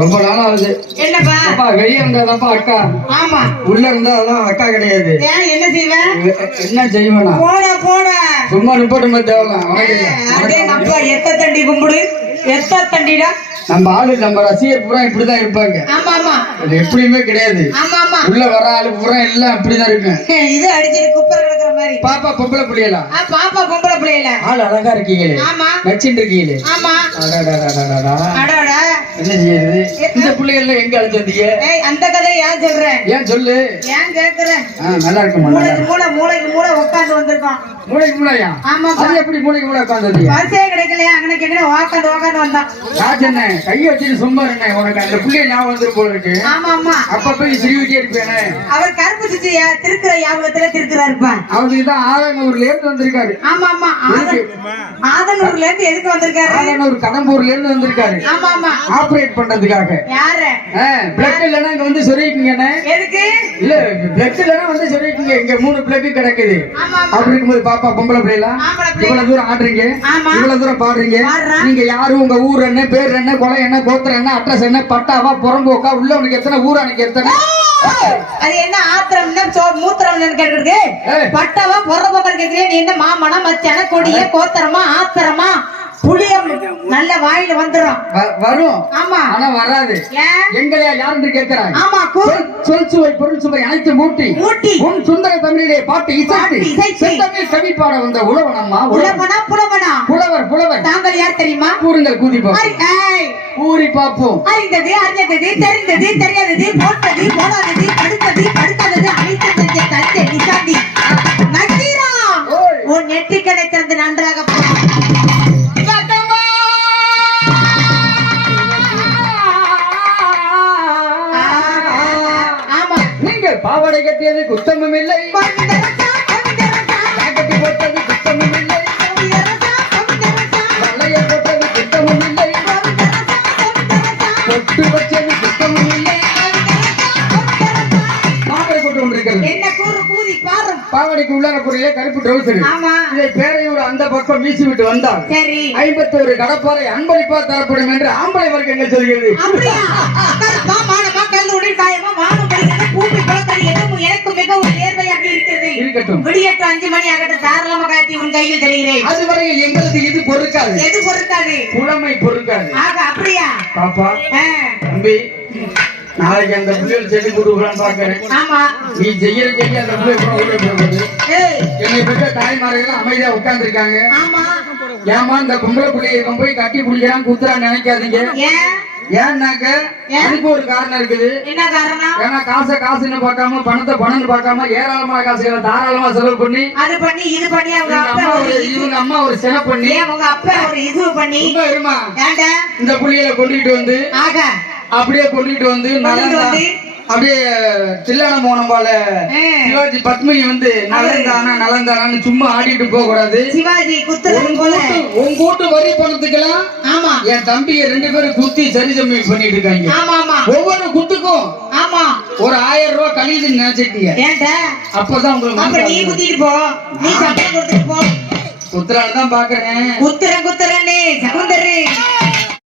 ரொம்ப நாளா ஆகுது. என்னப்பா? அப்பா வெளியே இருந்தாதாப்பா அக்கா. ஆமா. உள்ள இருந்தா அதெல்லாம் அக்கா கிடையாது. ஏன் என்ன செய்வேன்? என்ன செய்வேனா? போட சும்மா நிப்பட்டுமே தேவலாம். அதே நம்ம எத்த தண்டி கும்பிடு. எத்த தண்டிடா நம்ம ஆளு நம்ம ரசிகர் பூரா இப்படிதான் இருப்பாங்க. ஆமா ஆமா. அது எப்படியுமே கிடையாது. ஆமா ஆமா. உள்ள வர ஆளு பூரா எல்லாம் அப்படிதான் இருக்கு. இது அடிச்சு குப்பர் கிடக்குற மாதிரி. பாப்பா பொம்பளை பிள்ளைகளா? பாப்பா பொம்பளை பிள்ளைகள. ஆள் அழகா இருக்கீங்களே. ஆமா. நச்சிட்டு இருக்கீங்களே. ஆமா. அடடா. என்ன செய்யுது? இந்த பிள்ளைகள் எங்க அழைச்சீங்க? அந்த கதையை ஏன் சொல்றேன்? ஏன் சொல்லு. ஏன் கேக்குறேன்? நல்லா இருக்குமா? மூளைக்கு மூளை உட்காந்து வந்திருக்கோம். மூளைக்கு மூளையா? ஆமா. அது எப்படி மூளைக்கு மூளை உட்காந்து? பரிசே கிடைக்கலையா? அங்கனைக்கு எங்க உட்காந்து வந்தான். ராஜண்ண கையை வச்சுட்டு சும்மா இருந்தே. உனக்கு அந்த பிள்ளைய ஞாபகம் வந்துரும் போல இருக்கு. ஆமா ஆமா. அப்ப போய் சிரிவிட்டே இருப்பேனே. அவர் கருப்பு சிச்சியா திருக்குற ஞாபகத்துல திருக்குறா இருப்பான். அவருக்கு தான் ஆதனூர்ல இருந்து வந்திருக்காரு. ஆமா ஆமா. ஆதனூர்ல இருந்து எதுக்கு வந்திருக்காரு? ஆதனூர் கடம்பூர்ல இருந்து வந்திருக்காரு. ஆமா ஆமா. ஆபரேட் பண்றதுக்காக. யாரு? பிளட் இல்லனா இங்க வந்து சொல்லிருக்கீங்கண்ணே. எதுக்கு? இல்ல பிளட் இல்லனா வந்து சொல்லிருக்கீங்க. இங்க 3 பிளட் கிடக்குது. அப்படி இருக்கும்போது பாப்பா பொம்பளை பிள்ளைலாம் இவ்வளவு தூரம் ஆடுறீங்க, இவ்வளவு தூரம் பாடுறீங்க. நீங்க யாரு? உங்க ஊர் என்ன, பேர் என்ன, கொலை என்ன, கோத்திரம் என்ன, அட்ரஸ் என்ன, பட்டாவா, புறம்போக்கா, உள்ள உனக்கு எத்தனை, ஊரானுக்கு எத்தனை? அது என்ன ஆத்திரம்னா மூத்திரம்னு கேக்குறது? பட்டாவா புறம்போக்கா கேக்குறீங்க? நீ என்ன மாமனா, மச்சான, கொடிய, கோத்திரமா, ஆத்திரமா, புளியம் நல்ல வாயில வந்துரும். வரும். ஆமா. ஆனா வராது. எங்களையா யாரு கேட்கிறாய்? ஆமா. சொல் சுவை பொருள் சுவை அனைத்து மூட்டி உன் சுந்தர தமிழிலே பாட்டு இசைத்து செந்தமிழ் கவி பாட வந்த உழவனம்மா. உழவனா புலவனா? புலவர். தாங்கள் யார் தெரியுமா? கூறுங்கள், கூதி கூறி பார்ப்போம். அறிந்தது அறிஞ்சது, தெரிந்தது தெரியாதது, போட்டது போடாதது, படுத்தது படுக்காதது, அனைத்து தந்தை நிசாந்தி நக்கீரா. உன் நெற்றிக்கடை திறந்து நன்றாக பாவாடை கட்டியது குத்தமும் இல்லை, கட்டி போட்டது குத்தமும் இல்லை, வளைய போட்டது குத்தமும் இல்லை, பொட்டு வச்சது குத்தமும் இல்லை. மாப்பிளை போட்டு கொண்டிருக்கிறது என்ன? கூதி பாரு. பாவாடைக்கு உள்ளார பொருளே கருப்பு ட்ரௌசர். இதை பேரையூர் அந்த பக்கம் வீசி விட்டு வந்தால் 51 கடப்பாறை அன்பளிப்பா தரப்படும் என்று ஆம்பளை வர்க்கங்கள் சொல்கிறது. எனக்கு மிகவும் நேர்மையாக இருக்கிறது. விடியற்று 5 மணி ஆகட்டும், தாராளமாக காட்டி உன் கையில் தருகிறேன். அதுவரையில் எங்களுக்கு இது பொறுக்காது. எது பொறுக்காது? புலமை பொறுக்காது. ஆக அப்படியா? பாப்பா தம்பி, நாளைக்கு அந்த பிள்ளைகள் செடி கொடுக்கலான்னு பாக்குறேன். ஆமா. நீ செய்ய அந்த பிள்ளை என்னை பெற்ற தாய்மார்கள் அமைதியா உட்கார்ந்து இருக்காங்க. ஏமா இந்த பொம்பளை பிள்ளைய போய் கட்டி பிடிக்கிறான் குத்துறான்னு நினைக்காதீங்க. ஏன்னாக்க அதுக்கு ஒரு காரணம் இருக்குது. என்ன காரணம்? ஏன்னா காசுன்னு பார்க்காம, பணத்தை பணம்னு பார்க்காம, ஏராளமான காசுகளை தாராளமா செலவு பண்ணி அது பண்ணி இது பண்ணி இவங்க அம்மா ஒரு செலவு பண்ணி உங்க அப்பா ஒரு இது பண்ணி இருமா இந்த புள்ளிகளை கொண்டுகிட்டு வந்து அப்படியே கொண்டுகிட்டு வந்து அப்படியே தில்லான மோனம்பால சிவாஜி பத்மினி வந்து நலந்தானான்னு சும்மா ஆடிட்டு போக கூடாது. சிவாஜி உன் கூட்டு வரி பணத்துக்கெல்லாம் என் தம்பிய 2 பேரும் குத்தி சரிசமி பண்ணிட்டு இருக்காங்க. ஒவ்வொரு குத்துக்கும் ஒரு 1000 ரூபாய் கழிதுன்னு நினைச்சிட்டீங்க. அப்பதான் உங்களுக்கு நீ குத்திட்டு போ, நீ சம்பளம் கொடுத்துட்டு போ. குத்துறான்னு தான் பாக்குறேன். குத்துறேன்னு சகோதரி